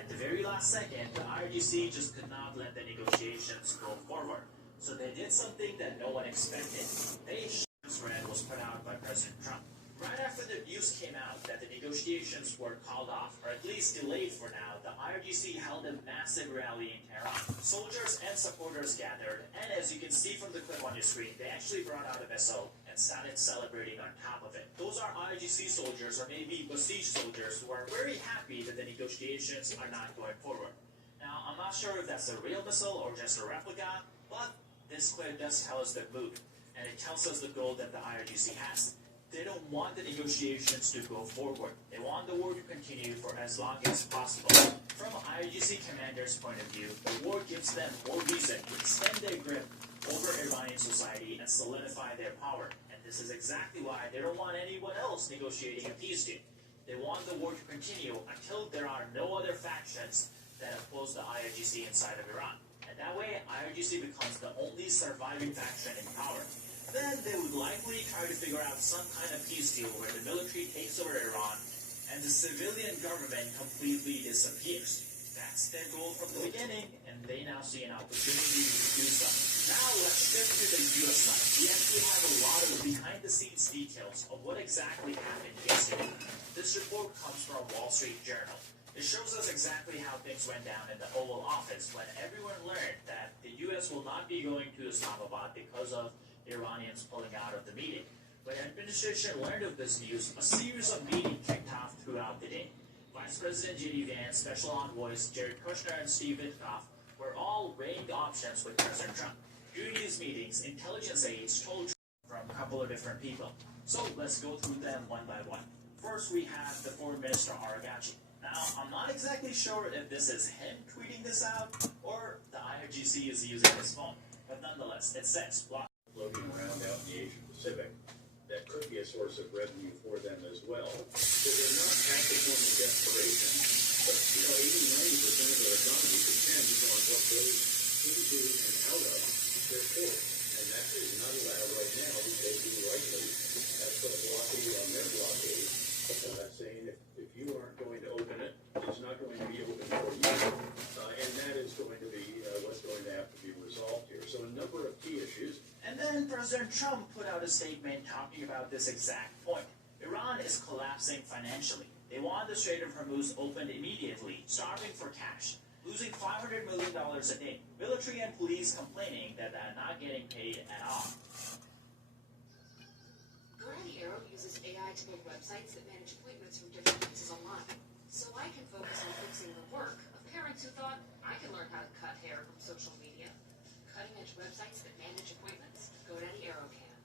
At the very last second, the IRGC just could not let the negotiations go forward. So they did something that no one expected. A threat was put out by President Trump. Right after the news came out that the negotiations were called off, or at least delayed for now, the IRGC held a massive rally in Tehran. Soldiers and supporters gathered, and as you can see from the clip on your screen, they actually brought out a missile and started celebrating on top of it. Those are IRGC soldiers, or maybe besieged soldiers, who are very happy that the negotiations are not going forward. Now, I'm not sure if that's a real missile or just a replica, but this clip does tell us the mood, and it tells us the goal that the IRGC has. They don't want the negotiations to go forward. They want the war to continue for as long as possible. From IRGC commander's point of view, the war gives them more reason to extend their grip over Iranian society and solidify their power. And this is exactly why they don't want anyone else negotiating a peace deal. They want the war to continue until there are no other factions that oppose the IRGC inside of Iran. And that way, IRGC becomes the only surviving faction in power. Then they would likely try to figure out some kind of peace deal where the military takes over Iran and the civilian government completely disappears. That's their goal from the beginning, and they now see an opportunity to do so. Now let's shift to the U.S. side. We actually have a lot of behind-the-scenes details of what exactly happened yesterday. This report comes from Wall Street Journal. It shows us exactly how things went down in the Oval Office when everyone learned that the U.S. will not be going to Islamabad because of Iranians pulling out of the meeting. When the administration learned of this news, a series of meetings kicked off throughout the day. Vice President J.D. Vance, Special Envoys Jared Kushner and Steve Witkoff were all weighing the options with President Trump. During these meetings, intelligence aides told Trump from a couple of different people. So let's go through them one by one. First, we have the Foreign Minister Aragachi. Now, I'm not exactly sure if this is him tweeting this out or the IRGC is using his phone, but nonetheless, it says, floating around out in the Asia Pacific. That could be a source of revenue for them as well. So they're not at the point of desperation, but 80-90% of their economy depends on what goes into and out of their ports. And that is not allowed right now because we rightly have put a blockade on their blockade, saying if you aren't going to open it, it's not going to be open for you. And that is going to be what's going to have to be resolved here. So a number of key issues. And then President Trump put out a statement talking about this exact point. Iran is collapsing financially. They want the Strait of Hormuz opened immediately, starving for cash, losing $500 million a day. Military and police complaining that they're not getting paid at all. Arrow uses AI to build websites that manage appointments from different places online. So I can focus on fixing the work of parents who thought I could learn how to cut hair from social media. Cutting-edge websites that manage appointments. GoDaddy Arrow can.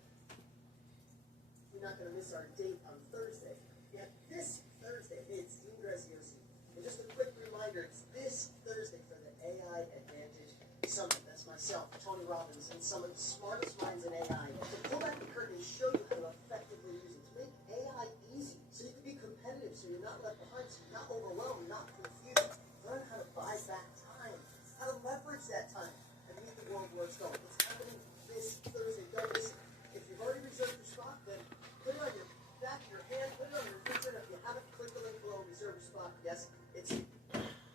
We're not going to miss our date on Thursday. Yeah, this Thursday, it's Ingresiosi. And just a quick reminder, it's this Thursday for the AI Advantage Summit. That's myself, Tony Robbins, and some of the smartest minds in AI. To pull back the curtain and show you how to effectively use it. To make AI easy, so you can be competitive, so you're not left behind, so you're not overwhelmed, not confused. Learn how to buy back time, how to leverage that time, and meet the world where it's going. It's happening this Thursday. Don't miss it. If you've already reserved your spot, then put it on your back of your hand, put it on your refrigerator. If you haven't, click the link below, reserve your spot. Yes, it's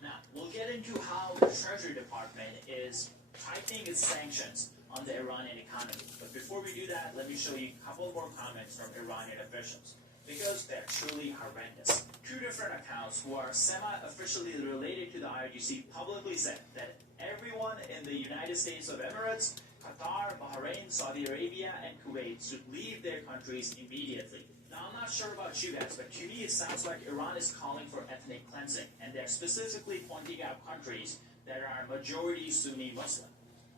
Now, we'll get into how the Treasury Department is tightening its sanctions on the Iranian economy. But before we do that, let me show you a couple more comments from Iranian officials, because they're truly horrendous. Two different accounts who are semi-officially related to the IRGC publicly said that everyone in the United States of Emirates, Qatar, Bahrain, Saudi Arabia, and Kuwait should leave their countries immediately. Now, I'm not sure about you guys, but to me it sounds like Iran is calling for ethnic cleansing, and they're specifically pointing out countries that are majority Sunni Muslim.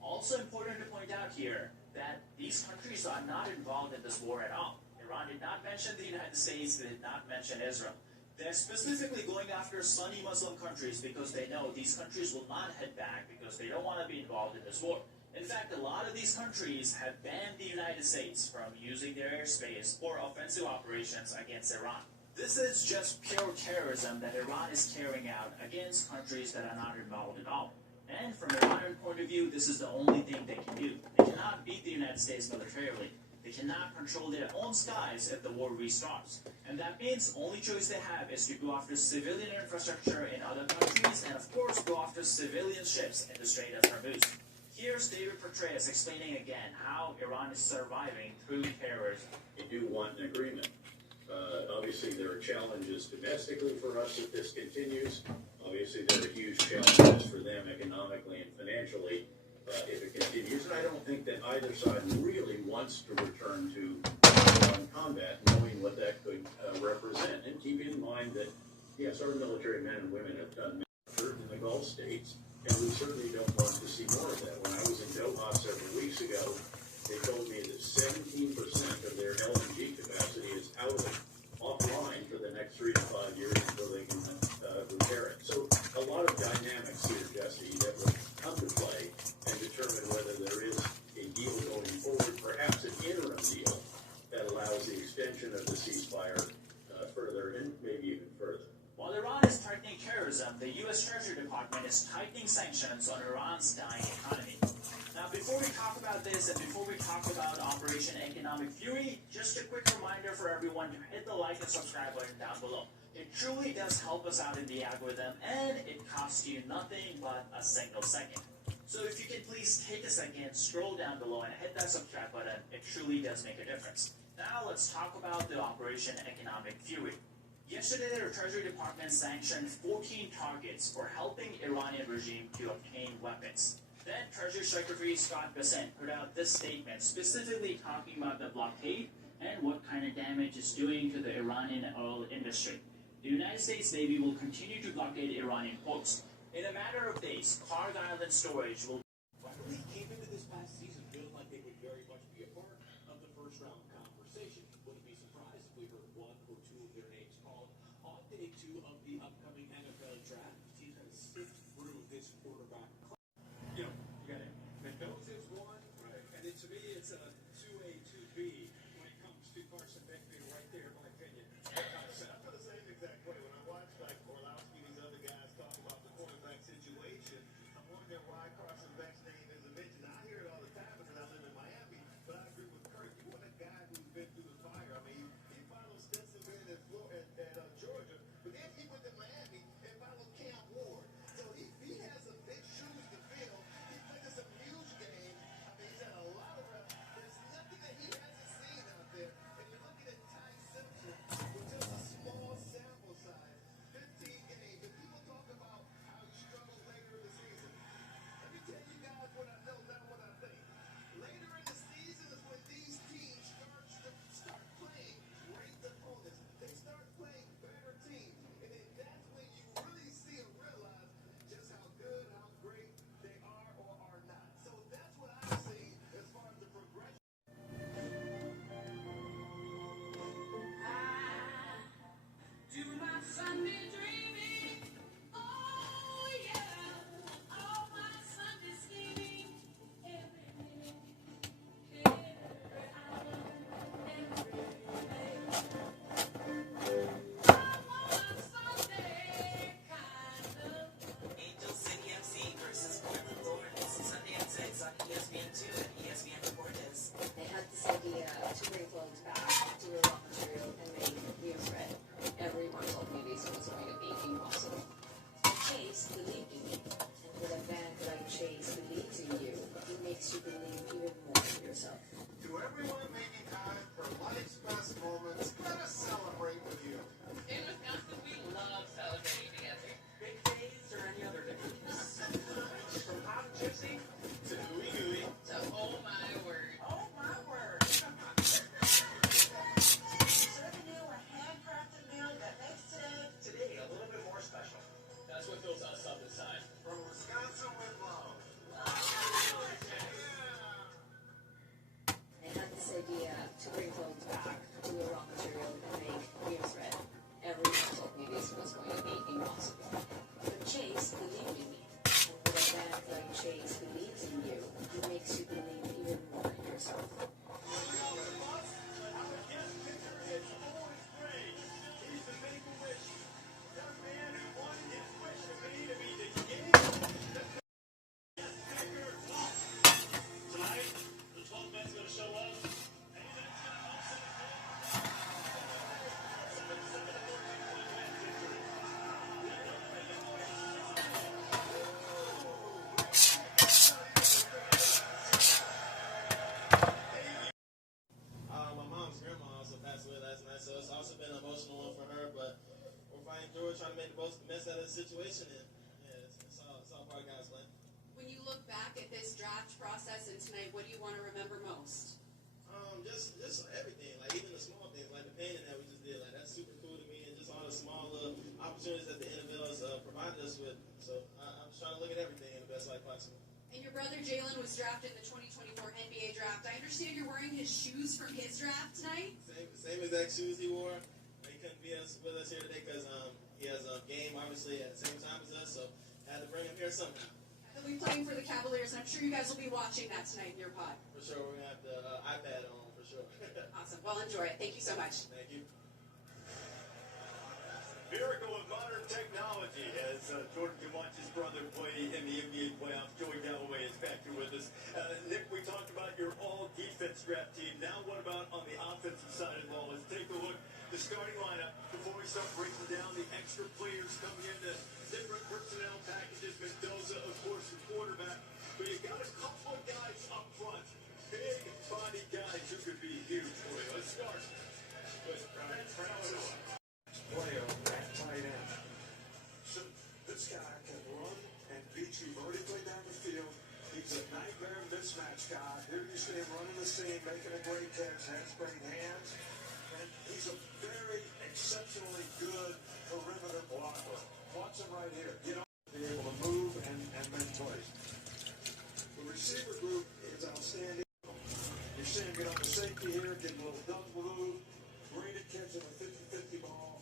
Also important to point out here that these countries are not involved in this war at all. Iran did not mention the United States, they did not mention Israel. They're specifically going after Sunni Muslim countries because they know these countries will not head back because they don't want to be involved in this war. In fact, a lot of these countries have banned the United States from using their airspace for offensive operations against Iran. This is just pure terrorism that Iran is carrying out against countries that are not involved at all. And from an Iranian point of view, this is the only thing they can do. They cannot beat the United States militarily. They cannot control their own skies if the war restarts. And that means only choice they have is to go after civilian infrastructure in other countries and of course go after civilian ships in the Strait of Hormuz. Here's David Petraeus explaining again how Iran is surviving through terrorism. They do want an agreement. Obviously, there are challenges domestically for us if this continues. Obviously, there are huge challenges for them economically and financially if it continues. And I don't think that either side really wants to return to combat, knowing what that could represent. And keeping in mind that, yes, our military men and women have done in the Gulf states, and we certainly don't want to see more of that. When I was in Doha several weeks ago, they told me that 17% of their LNG capacity is offline for the next 3 to 5 years until they can repair it. So a lot of dynamics here, Jesse, that will come to play and determine whether there is a deal going forward, perhaps an interim deal that allows the extension of the ceasefire further and maybe even further. While Iran is threatening terrorism, the U.S. Treasury Department is tightening sanctions on Iran's dying economy. Now, before we talk about this and before we talk about Operation Economic Fury, just a quick reminder for everyone to hit the like and subscribe button down below. It truly does help us out in the algorithm, and it costs you nothing but a single second. So if you can please take a second, scroll down below and hit that subscribe button, it truly does make a difference. Now let's talk about the Operation Economic Fury. Yesterday, the Treasury Department sanctioned 14 targets for helping Iranian regime to obtain weapons. Then Treasury Secretary Scott Bessent put out this statement specifically talking about the blockade and what kind of damage it's doing to the Iranian oil industry. The United States Navy will continue to blockade Iranian ports. In a matter of days, Clark Island storage will... We came into this past season feeling like they would very much be a part of the first round conversation. Wouldn't be surprised if we heard one or two of their names called on day 2 of the upcoming NFL draft. Teams have to sift through this quarterback class. You know, you got it. Mendoza's one, right? And then to me, it's a 2A, 2B when it comes to Carson Beckman right there, in my opinion. I feel the same exact way. When I watch like Orlowski, these other guys talk about the quarterback situation, I'm wondering why Carson the situation is. Yeah, it's all part of God's plan. When you look back at this draft process and tonight, what do you want to remember most? Just everything, like even the small things, like the painting that we just did, like that's super cool to me, and just all the small little opportunities that the NFL has provided us with. So I'm just trying to look at everything in the best light possible. And your brother Jalen was drafted in the 2024 NBA draft. I understand you're wearing his shoes from his draft tonight. Same exact shoes he wore. He couldn't be with us here today because he has a game obviously at the same time as us, so I had to bring him here somehow. He'll be playing for the Cavaliers, and I'm sure you guys will be watching that tonight in your pod. For sure, we're gonna have the iPad on for sure. Awesome. Well, enjoy it. Thank you so much. Thank you. Miracle of modern technology as Jordan can watch his brother play in the NBA playoffs. Joey Galloway is back here with us. Nick, we talked about your all-defense draft team. Now what about on the offensive side of the ball? Let's take a look at the starting lineup before we start breaking down the extra players coming in the different personnel packages. Mendoza, of course, the quarterback. But you got a couple of guys up front. Big body guys who could be huge for you. Let's start with Ryan Francis. Play on that tight end. So this guy can run and beat you vertically down the field. He's a nightmare mismatch guy. Here you see him running the seam, making a great catch, has great hands. And he's a very exceptionally good perimeter blocker. Watch him right here. You know, be able to move and make plays. The receiver group is outstanding. You see him get on the safety here, get a little double move, great at catching a 50-50 ball.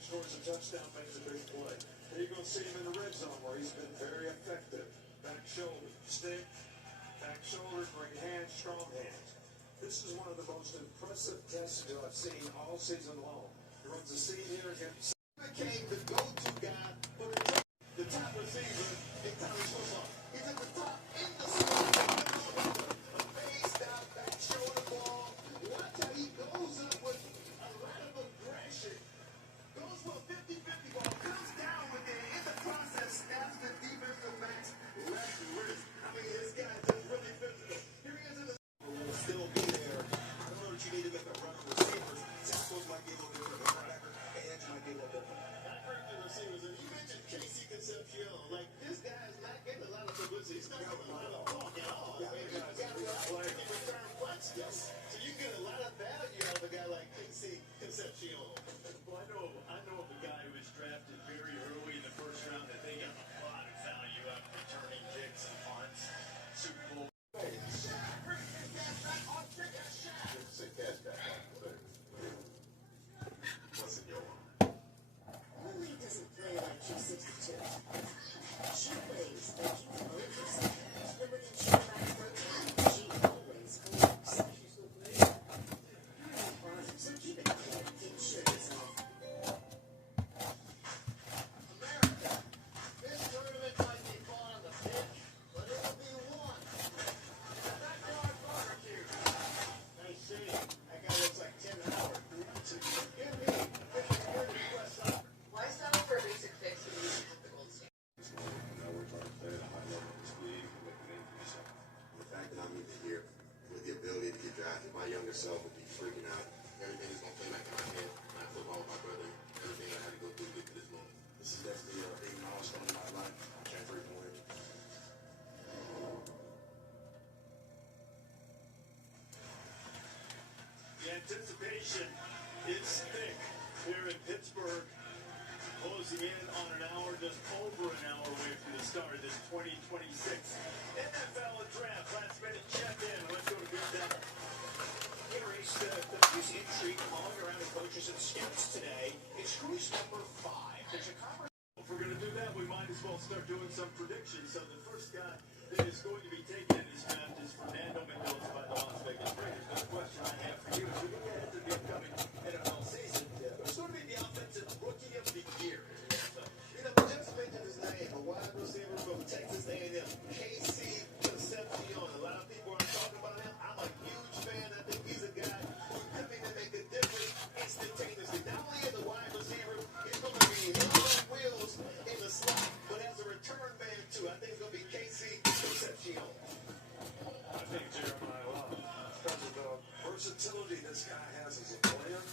Scores a touchdown, makes a big play. And you're going to see him in the red zone where he's been very effective. Back shoulder, stick, back shoulder, great hands, strong hands. This is one of the most impressive tests I've seen all season long. He runs a seam here against. Became the go-to guy for the top receiver in college football. He's at the top in the a face down, back shoulder ball. Watch how he goes up with a lot of aggression. Goes for a 50-50 ball, comes down with it, in the process, snaps the defensive back's left wrist. I mean, this guy just really physical. Here he is in the will still be there. I don't know that you need to make a run of receivers. Tackles might be a little different. Linebacker, edge might be a little different. I've heard the receivers, and you mentioned Casey Concepcion. Like, this guy is not getting a lot of publicity. He's not getting a lot of talk at all. I mean, he's got a lot of return punch. Yes. So you get a lot of value out of a guy like Casey Concepcion. Well, I know of a guy who was drafted very early in the first round that they got a lot of value out of returning kicks and punts. Super Bowl. Lily doesn't play like she's 62. She plays like she's over 70. And within she protein, she always glows. You're in closet, so keep it clean. It should yourself. America, this tournament might be fought on the pitch, but it will be won. Backyard barbecue. Nice shade. That guy looks like Tim Howard. Give me 50-50 West Soccer. Why settle for a basic fix when you can have the gold standard? Now we're trying to play at a high level in this league and make a name for yourself. The fact that I'm even here with the ability to get drafted, my younger self would be freaking out. Everything is going to play back in my head. I football with my brother, everything I had to go through to get to this moment. This is definitely a big milestone in my life. I can't freaking wait. The anticipation is thick here in Pittsburgh. Closing in on an hour, just over an hour away from the start of this 2026 NFL draft. Last minute check-in. Let's go to Bill Denver. Hey, Reese, the biggest intrigue all around the coaches and scouts today is who's number 5. There's a conversation. If we're going to do that, we might as well start doing some predictions. So the first guy that is going to be taken in this draft is Fernando Mendoza by the Las Vegas Raiders. The question I have for you as we look ahead to the upcoming NFL season, who's going to be the offensive rookie of the year? You know, we just mentioned his name, a wide receiver from Texas A&M, Casey Concepcion. A lot of people aren't talking about him. I'm a huge fan. I think he's a guy who can come in and make a difference instantaneously. Not only as a wide receiver, he's going to be on wheels in the slot, but as a return man too. I think it's going to be Casey Concepcion. I think Jeremiah Love, because of the versatility this guy has as a player,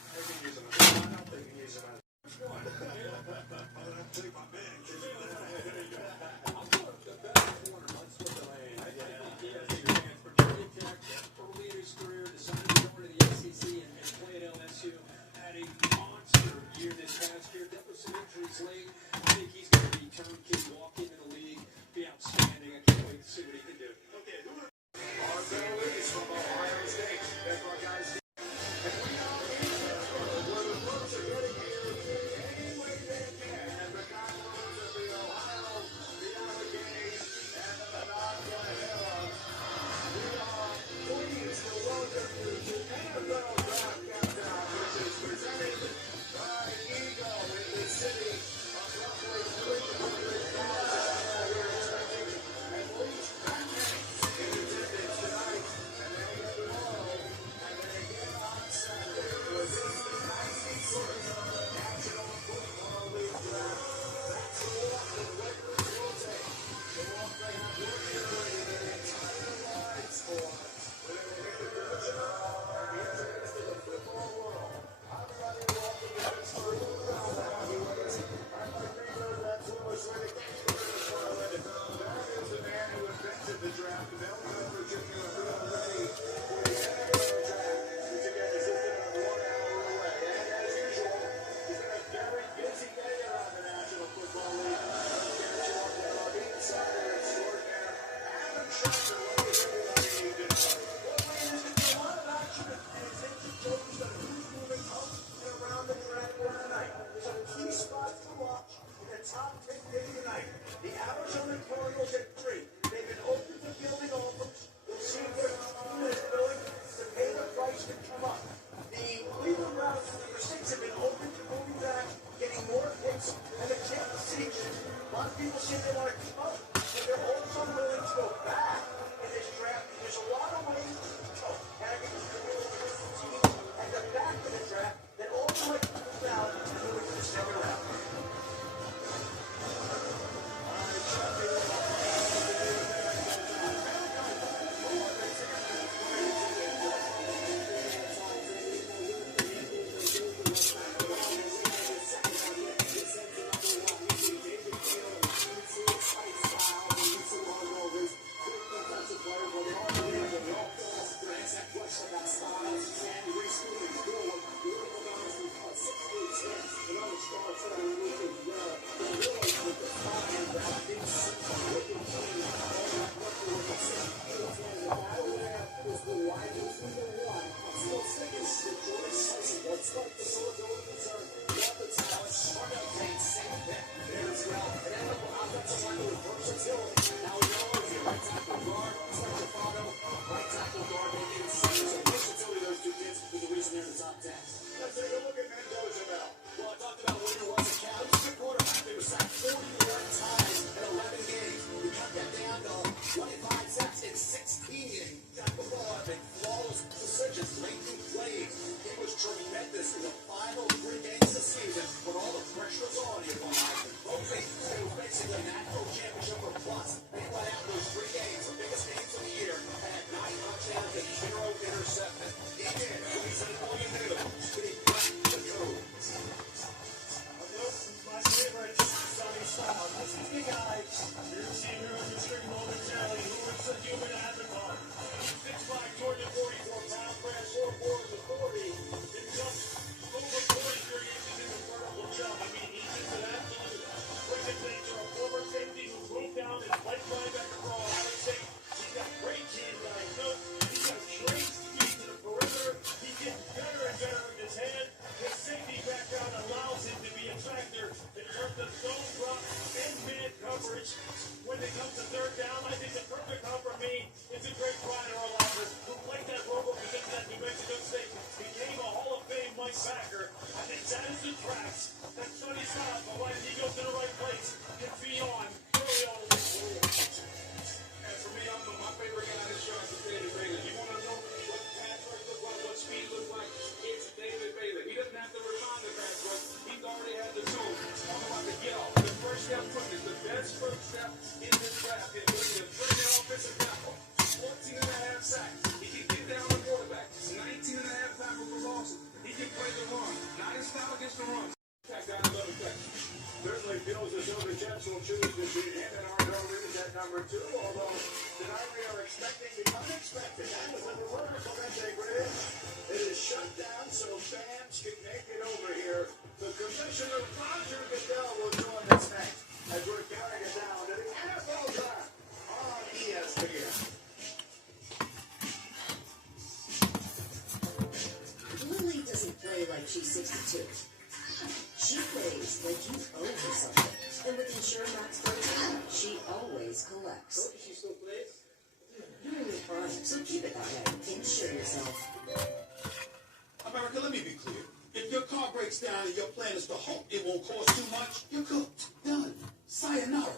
a monster year this past year. Dealt with some injuries late. I think he's going to be turnkey, walk into the league, be outstanding. I can't wait to see what he can do. Okay, who are our penalties from Ohio State? That's our guys. And we are in Pittsburgh, where the folks are getting here any way they can. And the Cowboys of the Ohio, the Allegheny, and the Monongahela Heron. We are pleased to welcome you to NFL Draft Countdown, which is presented by Eagle in the city of roughly 300,000. We're expecting at least that many in attendance tonight, and then again tomorrow, and then again on Saturday. This is the 91st National Football League Draft. That's the walk that Lakers will take. The walk they have worked their entire lives for. When they make the division and the entrance to the football world. Everybody welcome to Pittsburgh. Heavyweights. I'm Mike Greenberg. That's Louis Riddick. That is the man who invented the draft. Melville, Virginia, real ready for the NFL draft. Which again is just about 1 hour away. And as usual, it's been a very busy day around the National Football League. Get you up there, our insider extraordinaire, Adam Schefter. What does everybody need to know? Well, ladies, there's a lot of action and attention focused on who's moving up and around the draft board tonight. There's some key spots to watch in the top 10 days tonight. The Arizona Cardinals at 3. They've been open to fielding offers. We'll see if their team is willing to pay the price to come up. The Cleveland Browns at number 6 have been open to moving back, getting more picks, and the Kansas City Chiefs. A lot of people say they want to come up, but they're also willing to go back in this draft. There's a lot of ways to go. And I think it's the real team at the back of the draft that ultimately comes down and moving to the second round. It is shut down so fans can make it over. Commissioner Roger Goodell will join us next as we're counting it down to the NFL Draft on ESPN. Lily doesn't play like she's 62. She plays like you owe her something. And with InsureMax Protection, she always collects. She still plays? You're in the prime, so keep it that way. Insure yourself. America, let me be clear. If your car breaks down and your plan is to hope it won't cost too much, you're cooked. Done. Sayonara.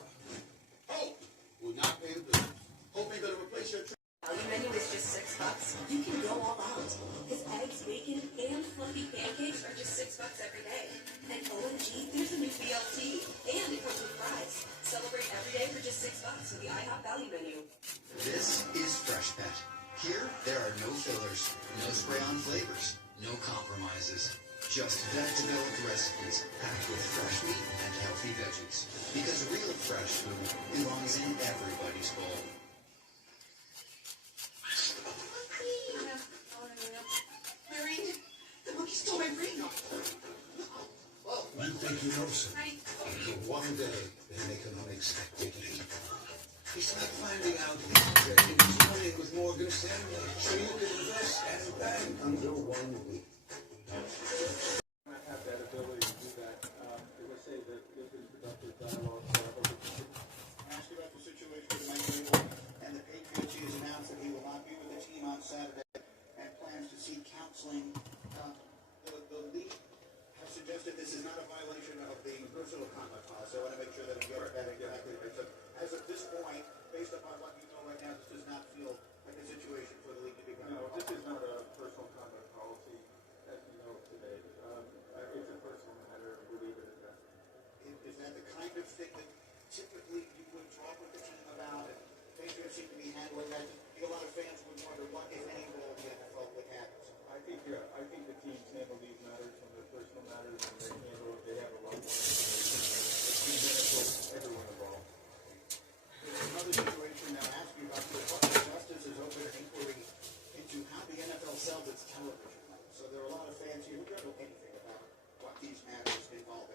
Hope will not pay the bill. Hope ain't gonna replace your trip. The menu is just $6. You can go all out. Because eggs, bacon, and fluffy pancakes are just $6 every day. And OMG, there's a new BLT. And it comes with fries. Celebrate every day for just $6 with the IHOP value menu. This is Fresh Pet. Here, there are no fillers, no spray-on flavors, no compromises. Just vet-developed recipes packed with fresh meat and healthy veggies. Because real fresh food belongs in everybody's bowl. Maureen, the monkey stole my ring. You think you know something? For one day, they make an unexpected leap. It's like finding out that he was running with Morgan Stanley, so you can invest and bang under 1 week. I have that ability to do that. As I say, that this is productive dialogue. So I hope it's Ask you about the situation with Mike Vrabel and the Patriots. He has announced that he will not be with the team on Saturday and plans to seek counseling. The league has suggested this is not a violation of the personal conduct policy. I want to make sure that I'm getting that exactly right. So as of this point, based upon what you know right now, this does not feel like a situation for the league to be going. No, this is not a personal conduct policy, as you know today. It's a personal matter. We leave it at that. Is that the kind of thing that typically you would talk with the team about? And Patriots seem to be handling that. I think a lot of fans would wonder what, if any, role the NFL would have. I think the teams handle these matters when they're personal matters, and they handle it. They have a lot more information. The team benefits everyone involved. There's another situation now. Ask you about the Department of Justice has opened an inquiry into how the NFL sells its television rights. So there are a lot of fans here who don't know anything about what these matters involve.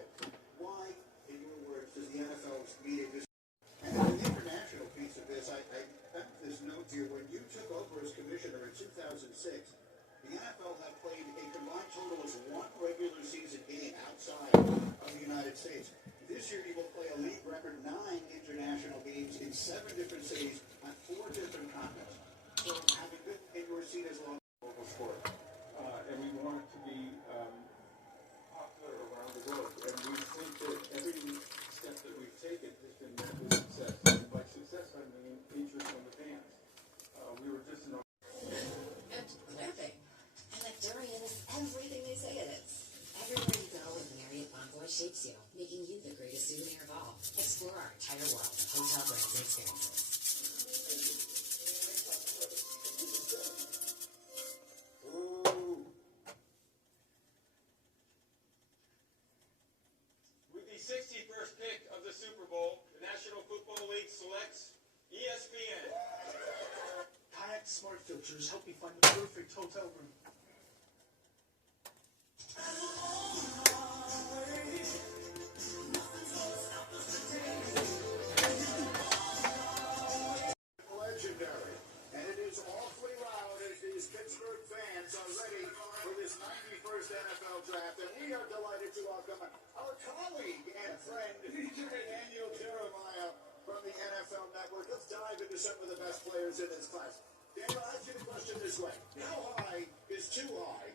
Why, in your words, does the NFL media this? And then the international piece of this, I found this note here. When you took over as commissioner in 2006, the NFL had played a combined total of 1 regular season game outside of the United States. This year you will play a league record 9 international games in 7 different cities on 4 different continents. So having been in your seat as long as Global sport, and we want it to be popular around the world. And we think that every step that we've taken has been met with success. And by success, I mean interest from the fans. We were just in a And everything. And that durian is everything they say it is. Everywhere you go, and Marriott Bonvoy shapes you, making you the greatest souvenir of all. Explore our entire world of hotel brands and experiences. With the 61st pick of the Super Bowl, the National Football League selects ESPN. Kayak Smart Filters help me find the perfect hotel room. legendary. And it is awfully loud as these Pittsburgh fans are ready for this 91st NFL draft. And we are delighted to welcome our colleague and friend, Daniel Jeremiah from the NFL Network. Let's dive into some of the best players in this class. Daniel, I'll ask you the question this way. How high is too high?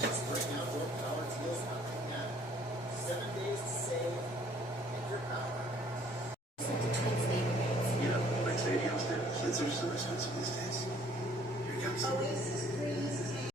Let's bring out willpower to this company now. 7 days to save and your power. Yeah, like stadiums do. Kids are so expensive these days. Here comes. Oh,